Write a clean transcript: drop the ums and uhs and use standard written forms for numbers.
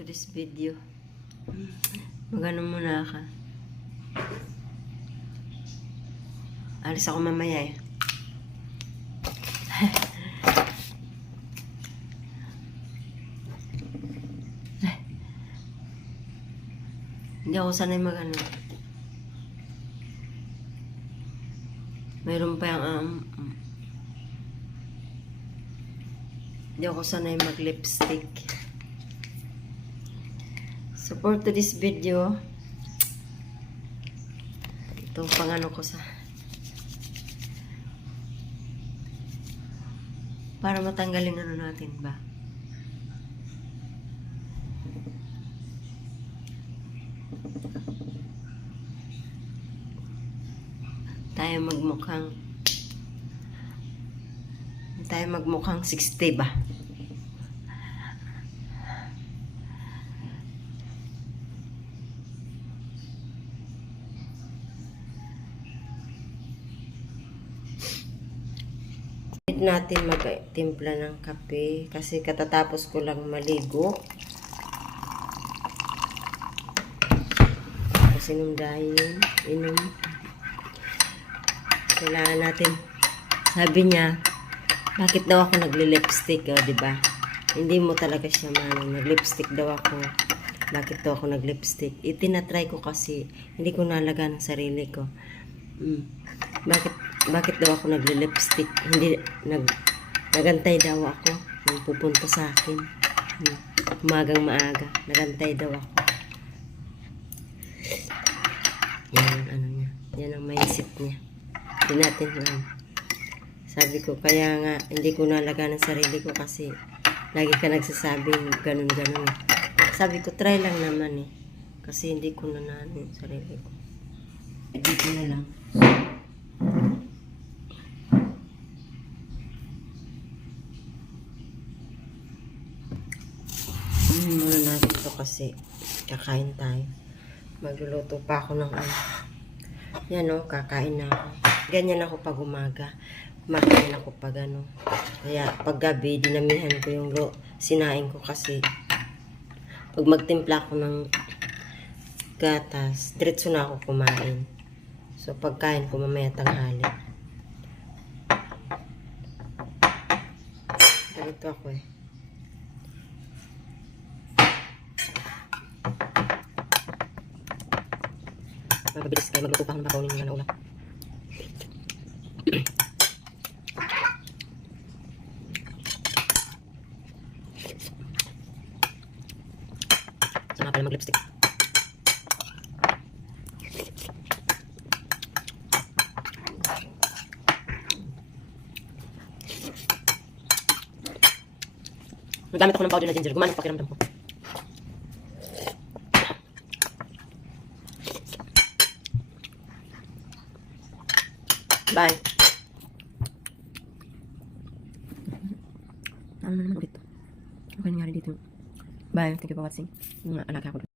to this video. Magano muna ka. Alis ako mamaya eh. Hindi ako sanay magano. Mayroon pa yung hindi ako sanay mag lipstick. So for today's video, ito pang ano ko sa para matanggal yung ano natin ba. Tayo magmukhang 60 ba? Natin magtimpla ng kape kasi katatapos ko lang maligo. Kasi inom dahil inom. Kailangan natin. Sabi niya, bakit daw ako nagli-lipstick? O, diba? Hindi mo talaga siya nag-lipstick daw ako. Bakit daw ako nag-lipstick? Itinatry ko kasi hindi ko nalaga ng sarili ko. Bakit daw ako nagli-lipstick? Hindi, nagantay daw ako. Nung pupunta sa akin. Umagang maaga. Nagantay daw ako. Yan ang ano niya. Yan ang mindset niya. Hindi natin sabi ko, kaya nga, hindi ko nalaga ng sarili ko kasi lagi ka nagsasabing ganun-ganun. Sabi ko, try lang naman eh. Kasi hindi ko na yung sarili ko. Dito na lang. Muna natin ito kasi kakain tayo. Magluluto pa ako ng ano. Yan o, kakain na ako. Ganyan ako pag umaga. Kumakain ako pag ano. Kaya pag gabi, dinamihan ko yung sinain ko kasi pag magtimpla ako ng gatas, diretso na ako kumain. So pagkain ko mamaya tanghali. Ganito ako eh. Mabilis kayo magluto pa ako ng bakawin yung ulam. Sana pala mag-lipstick. Nagamit ako ng powder na ginger. Gumana pa pakiramdam ko. Bye. Ano naman ulit to? Okay nangyari dito. Bye. Thank you for watching. Mga alaga ko.